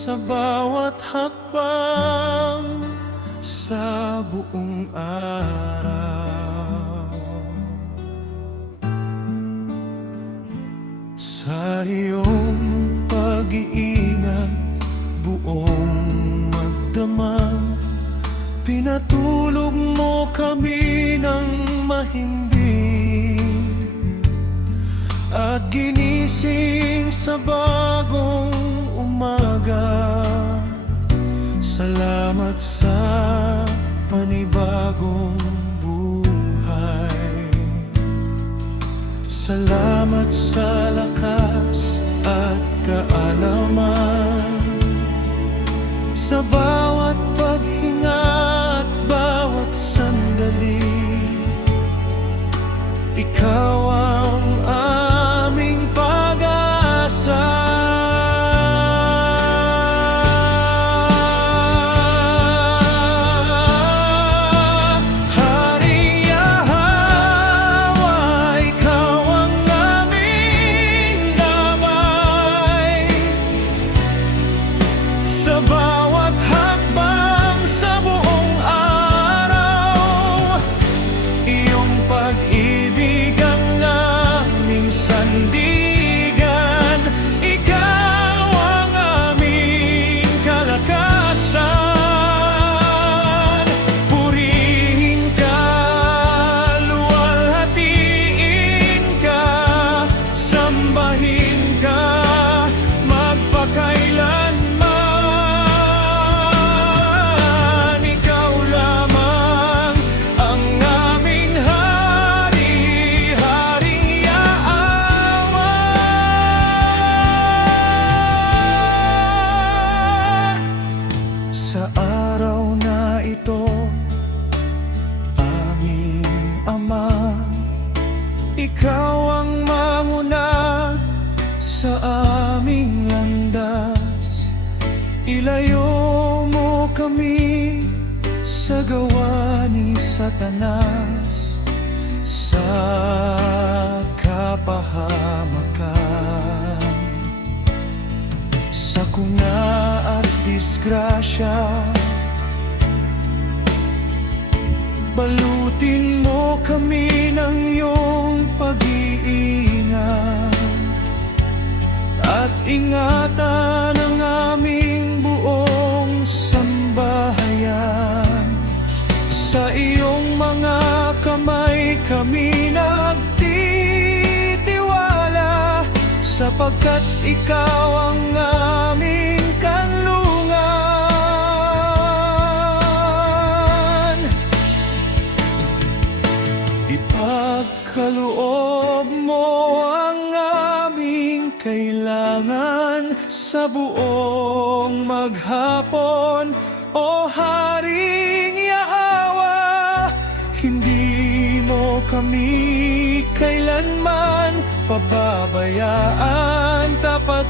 sa bawat hakbang sa buong araw. Sa iyong pag-iingat buong magdamag, pinatulog mo kami ng mahimbing at ginising sa bagong umaga. Salamat sa panibagong buhay. Salamat sa lakas at kaalaman, sa bawat paghinga at bawat sandali. Ikaw ang aming pag-asa. Sa araw na ito, aming Ama, Ikaw ang manguna sa aming landas. Ilayo mo kami sa gawa ni Satanas, sa kapahamakan, sa kuna at disgrasya. Balutin mo kami ng iyong pag-iingat at ingatan ang aming buong sambahayan. Sa iyong mga kamay kami nagtitiwala, sapagkat ikaw ang aming kanlungan. Ipagkaloob mo ang aming kailangan sa buong maghapon, O Haring Yahwa. Hindi mo kami kailanman pababayaan, tapat